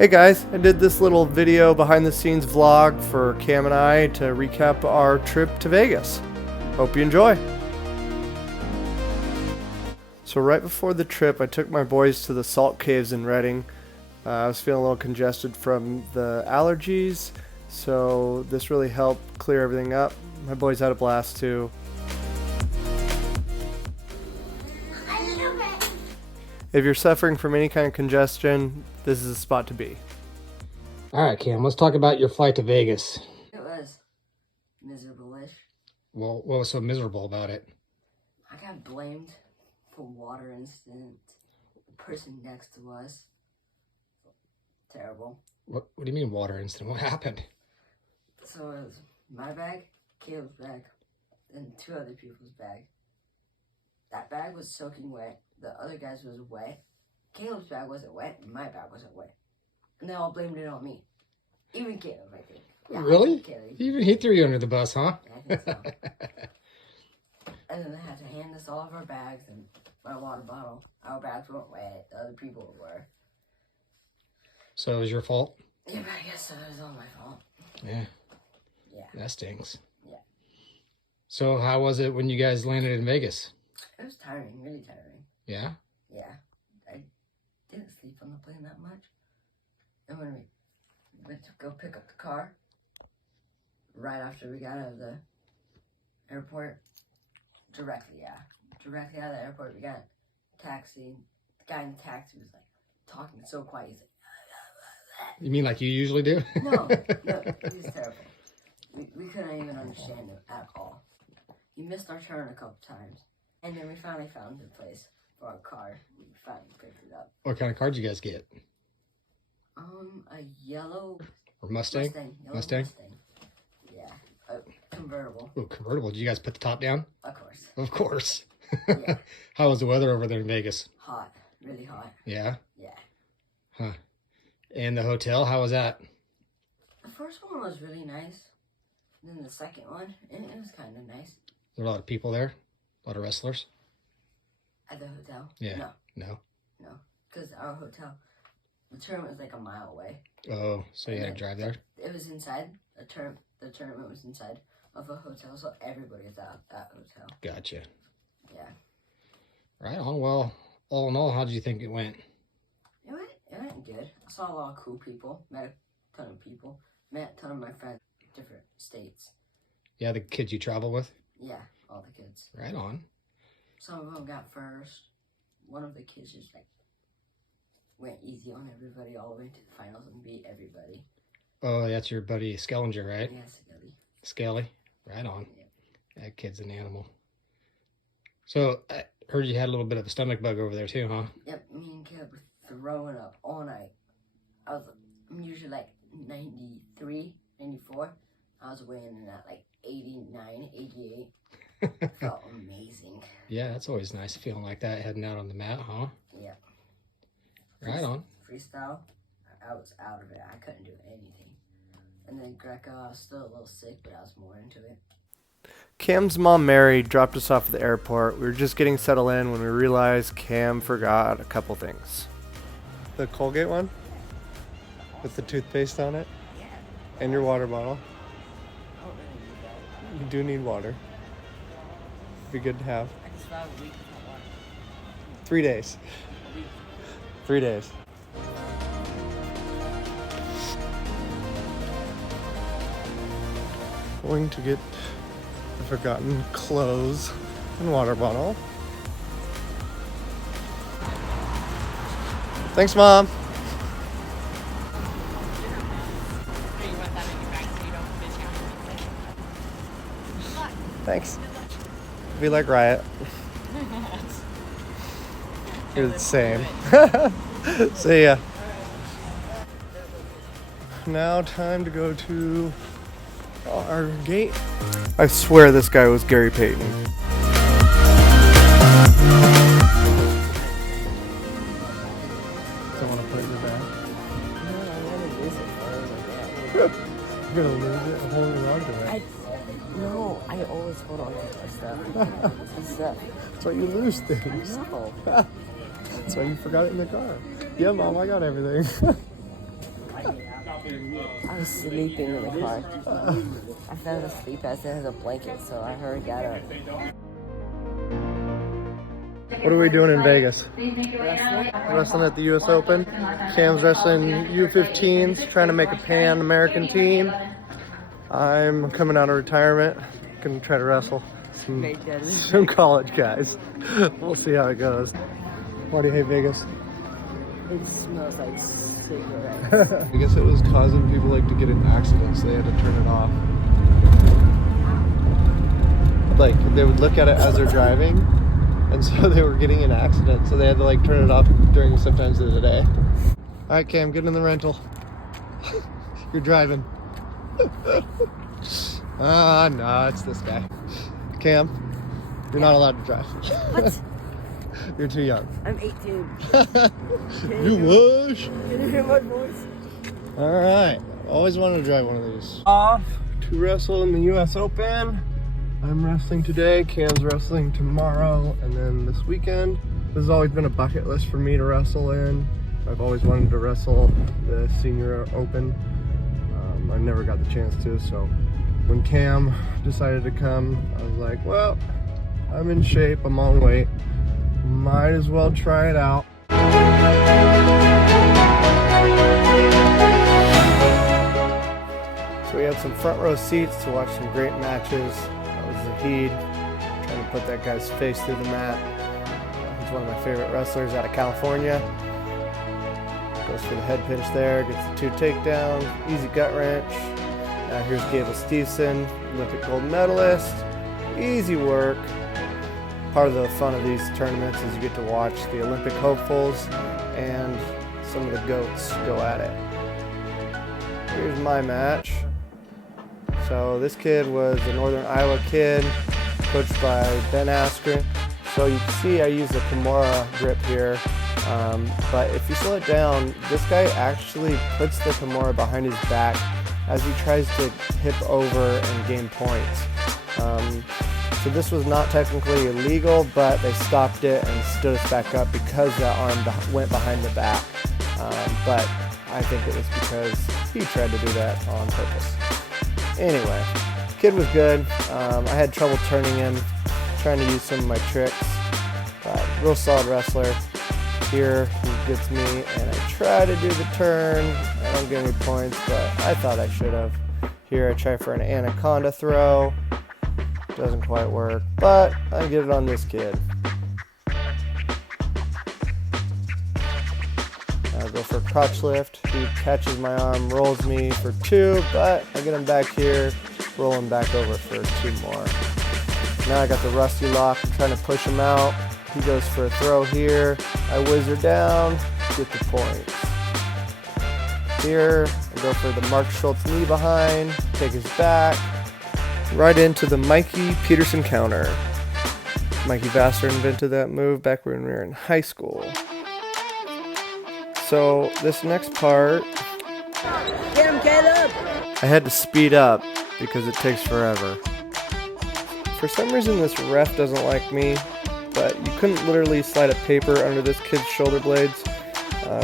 Hey guys, I did this little video behind the scenes vlog for Cam and I to recap our trip to Vegas. Hope you enjoy. So right before the trip, I took my boys to the salt caves in Redding. I was feeling a little congested from the allergies, so this really helped clear everything up. My boys had a blast too. If you're suffering from any kind of congestion, this is a spot to be. All right, Cam, let's talk about your flight to Vegas. It was miserable-ish. Well, what was so miserable about it? I got blamed for water incident. The person next to us. Terrible. What do you mean water incident? What happened? So it was my bag, Caleb's bag, and two other people's bag. That bag was soaking wet. The other guy's was wet. Caleb's bag wasn't wet, and my bag wasn't wet. And they all blamed it on me. Even Caleb, I think. Yeah, really? Caleb. Even he threw you under the bus, huh? Yeah, I think so. And then they had to hand us all of our bags and my water bottle. Our bags weren't wet. The other people were. So it was your fault? Yeah, but I guess so. It was all my fault. Yeah. Yeah. That stinks. Yeah. So how was it when you guys landed in Vegas? It was tiring, really tiring. Yeah? Yeah. I didn't sleep on the plane that much. And when we went to go pick up the car, right after we got out of the airport, directly out of the airport, we got a taxi. The guy in the taxi was like talking so quiet. He's like, You mean like you usually do? no, it was terrible. We couldn't even understand him at all. He missed our turn a couple times. And then we finally found the place for our car. We finally picked it up. What kind of car did you guys get? A yellow Or Mustang? Yellow Mustang? Yeah, a convertible. Oh, convertible. Did you guys put the top down? Of course. Of course. Yeah. How was the weather over there in Vegas? Hot, really hot. Yeah? Yeah. Huh. And the hotel, how was that? The first one was really nice. Then the second one, it was kind of nice. There were a lot of people there? A lot of wrestlers? At the hotel? Yeah. No? No. Because our hotel, the tournament was like a mile away. Oh, so you had to drive there? It was inside. The tournament was inside of a hotel, so everybody was at that hotel. Gotcha. Yeah. Right on. Well, all in all, how did you think it went? It went good. I saw a lot of cool people. Met a ton of people. Met a ton of my friends in different states. Yeah, the kids you travel with? Yeah, all the kids. Right on. Some of them got first. One of the kids just like went easy on everybody all the way to the finals and beat everybody. Oh, that's your buddy Skellinger, right? Yeah, Skelly. Skelly? Right on. Yeah. That kid's an animal. So, I heard you had a little bit of a stomach bug over there too, huh? Yep, me and Caleb were throwing up all night. I'm usually like 93, 94. I was weighing in at like 89, 88. It felt amazing. Yeah, that's always nice feeling like that, heading out on the mat, huh? Yeah. Right on. Freestyle, I was out of it. I couldn't do anything. And then Greco, I was still a little sick, but I was more into it. Cam's mom, Mary, dropped us off at the airport. We were just getting settled in when we realized Cam forgot a couple things. The Colgate one? With the toothpaste on it? Yeah. And your water bottle. I don't really need that. You do need water. Be good to have. I can survive a week without water. 3 days. A week. 3 days. Going to get the forgotten clothes and water bottle. Thanks, Mom. Thanks. Be like Riot. You're the same. See ya. Now time to go to our gate. I swear this guy was Gary Payton. Don't want to put it in your bag. No, I want to use it for it. You're gonna lose it and holding on to it. No, I always hold on to my stuff. It's stuff. That's why you lose things. No. That's why you forgot it in the car. Yeah, Mom, I got everything. I was sleeping in the car. I fell asleep as it has a blanket, so I heard got up. What are we doing in Vegas? Wrestling at the U.S. Open. Camm's wrestling U15s, trying to make a Pan American team. I'm coming out of retirement, gonna try to wrestle some college guys. We'll see how it goes. Why do you hate Vegas? It smells like cigarette. I guess it was causing people like to get in accidents, so they had to turn it off. Like they would look at it as they're driving, and so they were getting in accidents, so they had to like turn it off during sometimes of the day. All right, Cam, get in the rental. You're driving. No, it's this guy. Cam, you're not allowed to drive. What? You're too young. I'm 18. You wish. Can you hear my voice? All right. Always wanted to drive one of these. Off to wrestle in the U.S. Open. I'm wrestling today. Cam's wrestling tomorrow, and then this weekend. This has always been a bucket list for me to wrestle in. I've always wanted to wrestle the Senior Open. I never got the chance to, so when Cam decided to come, I was like, well, I'm in shape, I'm on weight. Might as well try it out. So we had some front row seats to watch some great matches. That was Zahid, trying to put that guy's face through the mat. He's one of my favorite wrestlers out of California. Goes for the head pinch there, gets the 2 takedowns, easy gut wrench. Here's Gable Steveson, Olympic gold medalist. Easy work. Part of the fun of these tournaments is you get to watch the Olympic hopefuls and some of the GOATs go at it. Here's my match. So this kid was a Northern Iowa kid, coached by Ben Askren. So you can see I use the Kimura grip here. But if you slow it down, this guy actually puts the Kimura behind his back as he tries to hip over and gain points. So this was not technically illegal, but they stopped it and stood us back up because that arm went behind the back. But I think it was because he tried to do that on purpose. Anyway, kid was good. I had trouble turning him, trying to use some of my tricks. Real solid wrestler. Here he gets me and I try to do the turn. I don't get any points, but I thought I should have. Here I try for an anaconda throw. Doesn't quite work, but I get it on this kid. I go for a crotch lift. He catches my arm, rolls me for 2, but I get him back here, roll him back over for 2 more. Now I got the rusty lock. I'm trying to push him out. He goes for a throw here. I whiz her down, get the points. Here, I go for the Mark Schultz knee behind, take his back, right into the Mikey Peterson counter. Mikey Vassar invented that move back when we were in high school. So this next part, Get him, Caleb! I had to speed up because it takes forever. For some reason this ref doesn't like me, but you couldn't literally slide a paper under this kid's shoulder blades.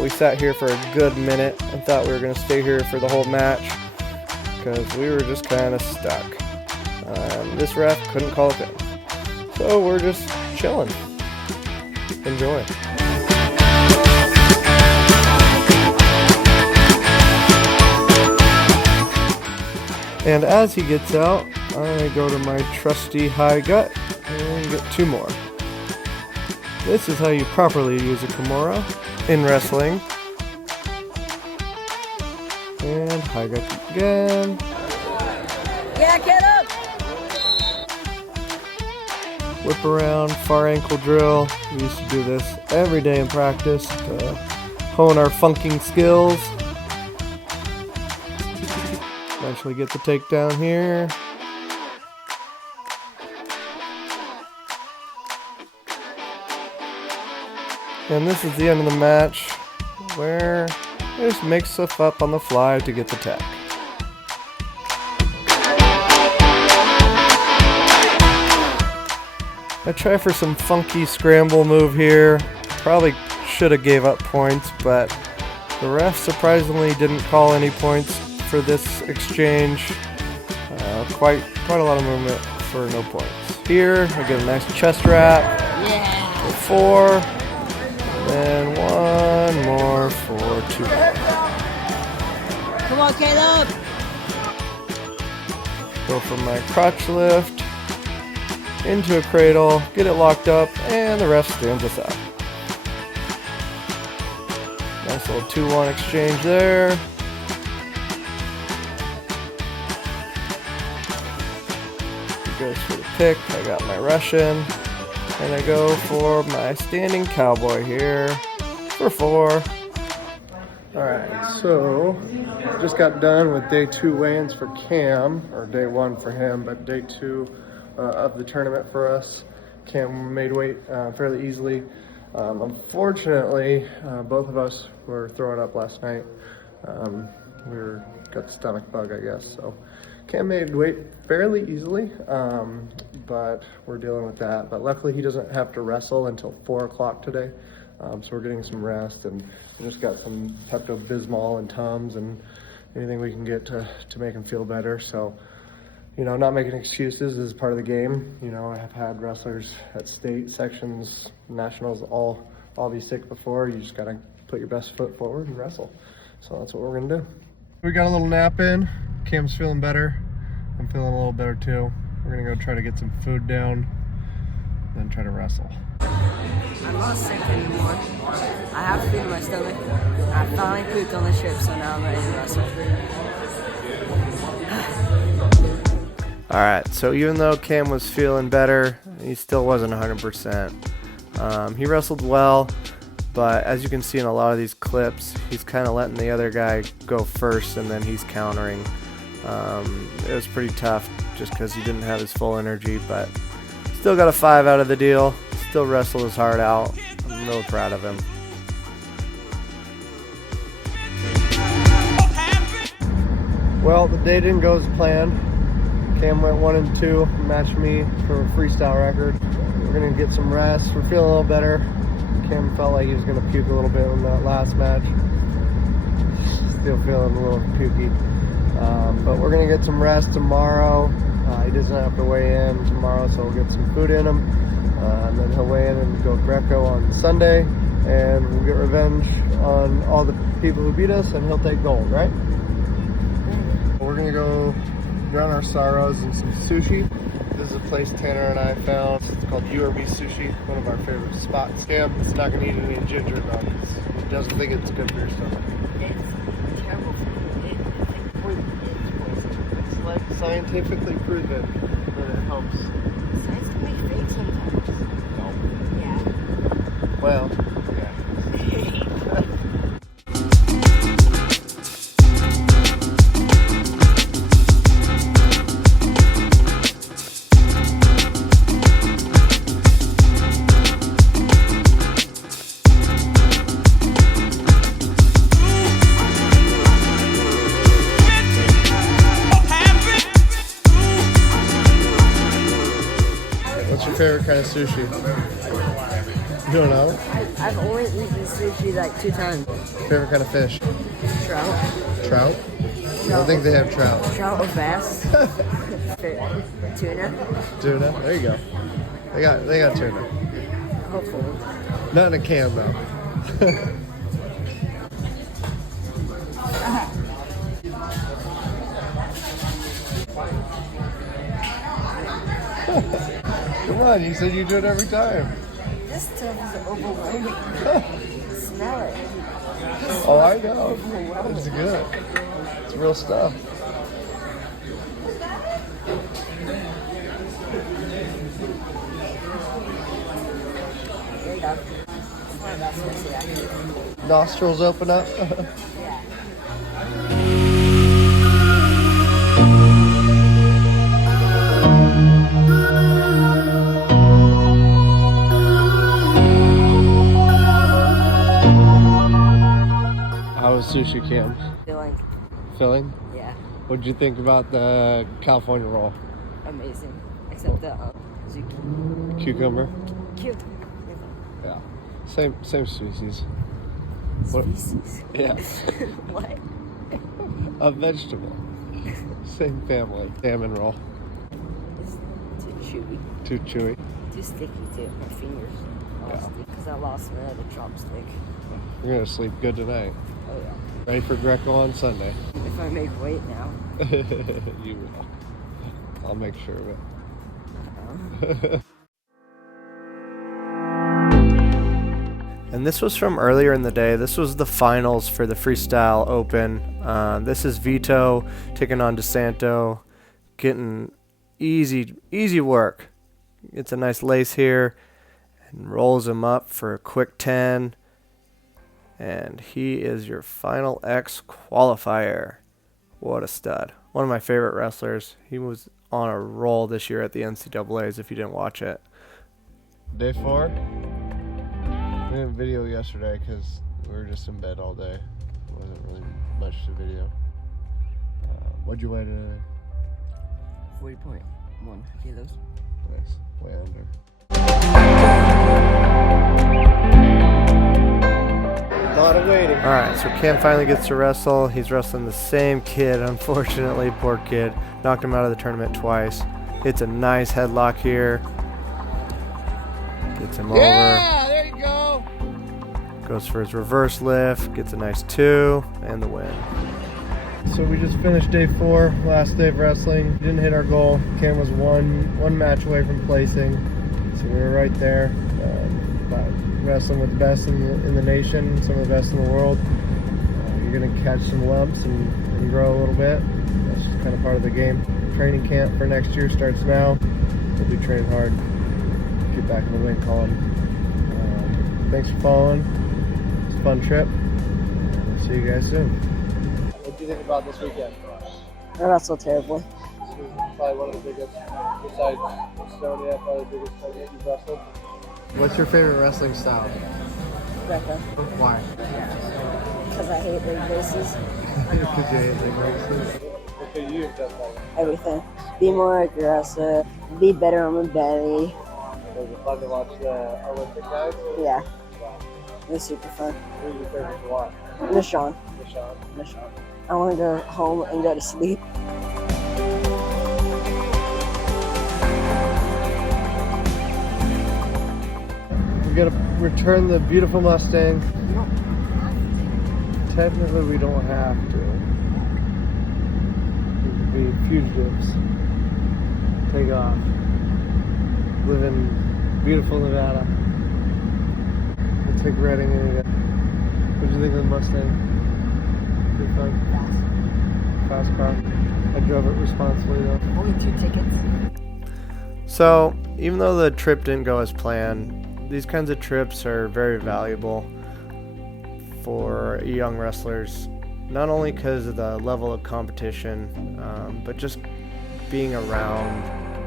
We sat here for a good minute and thought we were going to stay here for the whole match because we were just kind of stuck. This ref couldn't call it in. So we're just chilling. Enjoy. And as he gets out, I go to my trusty high gut and get 2 more. This is how you properly use a Kimura in wrestling. And high gut again. Yeah, get up! Whip around, far ankle drill. We used to do this every day in practice to hone our funking skills. Eventually get the takedown here. And this is the end of the match where I just make stuff up on the fly to get the tech. I try for some funky scramble move here. Probably should have gave up points, but The ref surprisingly didn't call any points for this exchange. Quite a lot of movement for no points. Here, I get a nice chest wrap. Yeah. For 4. And one more for 2. Come on, Caleb. Go for my crotch lift into a cradle, get it locked up, and the ref stands us out. Nice little 2-1 exchange there. He goes for the pick. I got my Russian. And I go for my standing cowboy here for 4. Alright, so just got done with day 2 weigh-ins for Camm, or day 1 for him, but day 2 of the tournament for us. Camm made weight fairly easily. Unfortunately, both of us were throwing up last night. Got the stomach bug, I guess. So Camm made weight fairly easily, but we're dealing with that. But luckily, he doesn't have to wrestle until 4 o'clock today. So we're getting some rest, and we just got some Pepto-Bismol and Tums and anything we can get to make him feel better. So, you know, not making excuses is part of the game. You know, I have had wrestlers at state, sections, nationals all be sick before. You just gotta put your best foot forward and wrestle. So that's what we're gonna do. We got a little nap in. Cam's feeling better. I'm feeling a little better too. We're gonna go try to get some food down, then try to wrestle. I'm not sick anymore. I have food in my stomach. I finally pooped on the trip, so now I'm ready to wrestle. Alright, so even though Camm was feeling better, he still wasn't 100%. He wrestled well, but as you can see in a lot of these clips, he's kind of letting the other guy go first and then he's countering. It was pretty tough just because he didn't have his full energy, but still got a 5 out of the deal. Still wrestled his heart out. I'm really proud of him. Well, the day didn't go as planned. Camm went 1 and 2, matched me for a freestyle record. We're gonna get some rest. We're feeling a little better. Camm felt like he was gonna puke a little bit in that last match. Still feeling a little pukey. But we're gonna get some rest tomorrow. He doesn't have to weigh in tomorrow, so we'll get some food in him. And then he'll weigh in and go Greco on Sunday. And we'll get revenge on all the people who beat us, and he'll take gold, right? We're gonna go drown our sorrows in some sushi. This is a place Tanner and I found. It's called URB Sushi, one of our favorite spots. Camm is not gonna eat any ginger though, because he doesn't think it's good for your stomach. It's terrible for me. It's poison. It's like scientifically proven that it helps. Science can make fake sometimes. No. Yeah. Well, yeah. What's your favorite kind of sushi? You don't know? I've only eaten sushi like 2 times. Favorite kind of fish? Trout. Trout? I don't think they have trout. Trout or bass. Tuna. Tuna? There you go. They got tuna. Hopefully. Not in a can though. Come on, you said you do it every time. This stuff is overwhelming. Smell it. Oh, I know. It's good. It's real stuff. There you go. It's not that spicy, actually. Nostrils open up. Yeah. How was sushi, Camm? Feeling, Filling? yeah, What did you think about the California roll? amazing. Except the zucchini. Cucumber? Cute. Yeah. Same species. What? Species? Yeah. What? A vegetable. Same family. Salmon roll. It's too chewy. Too chewy. Too sticky too. My fingers all sticky because I lost my other chopstick. You're gonna sleep good tonight. Oh yeah. Ready for Greco on Sunday. If I make weight now. You will. I'll make sure of it. And this was from earlier in the day. This was the finals for the Freestyle Open. This is Vito taking on DeSanto, getting easy work. Gets a nice lace here and rolls him up for a quick 10. And he is your final X qualifier. What a stud. One of my favorite wrestlers. He was on a roll this year at the NCAAs if you didn't watch it. Day 4. We didn't video yesterday because we were just in bed all day. Wasn't really much to video. What'd you weigh today? 40.1 kilos. Nice. Way under. A lot of waiting. Alright, so Cam finally gets to wrestle. He's wrestling the same kid, unfortunately. Poor kid. Knocked him out of the tournament twice. It's a nice headlock here. Gets him over. There you go. Goes for his reverse lift. Gets a nice 2 and the win. So we just finished day 4, last day of wrestling. Didn't hit our goal. Cam was one match away from placing. So we were right there. Wrestling with the best in the nation, some of the best in the world. You're going to catch some lumps and grow a little bit. That's just kind of part of the game. Training camp for next year starts now. We'll be training hard. Get back in the win column. Thanks for following. It's a fun trip. And we'll see you guys soon. What do you think about this weekend? I wrestled terribly. This is probably one of the biggest, besides Estonia, probably the biggest tournament you've wrestled. What's your favorite wrestling style? Becca. Why? Because I hate leg races. Because you hate leg races. What could you have done better? Everything. Be more aggressive. Be better on my belly. Was it fun to watch the Olympic guys? Yeah. It was super fun. Who was your favorite to watch? Michonne. Michonne. I want to go home and go to sleep. We gotta return the beautiful Mustang. No. Technically, we don't have to. We could be fugitives. Take off. Live in beautiful Nevada. We'll take Redding any day. What do you think of the Mustang? Good fun? Fast car. I drove it responsibly though. Only 2 tickets. So, even though the trip didn't go as planned, these kinds of trips are very valuable for young wrestlers, not only because of the level of competition, but just being around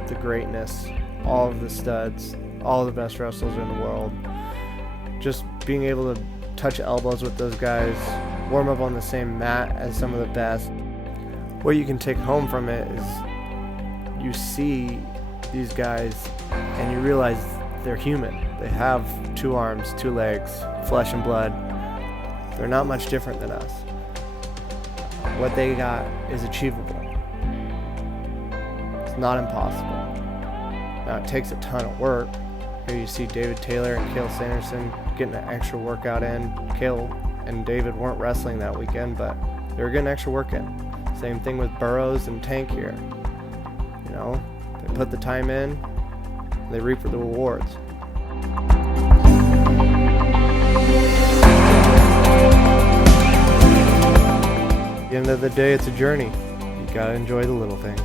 the greatness, all of the studs, all of the best wrestlers in the world. Just being able to touch elbows with those guys, warm up on the same mat as some of the best. What you can take home from it is you see these guys and you realize they're human. They have 2 arms, 2 legs, flesh and blood. They're not much different than us. What they got is achievable. It's not impossible. Now it takes a ton of work. Here you see David Taylor and Cale Sanderson getting an extra workout in. Cale and David weren't wrestling that weekend, but they were getting extra work in. Same thing with Burroughs and Tank here. You know, they put the time in, they reap the rewards. At the end of the day, it's a journey. You gotta enjoy the little things.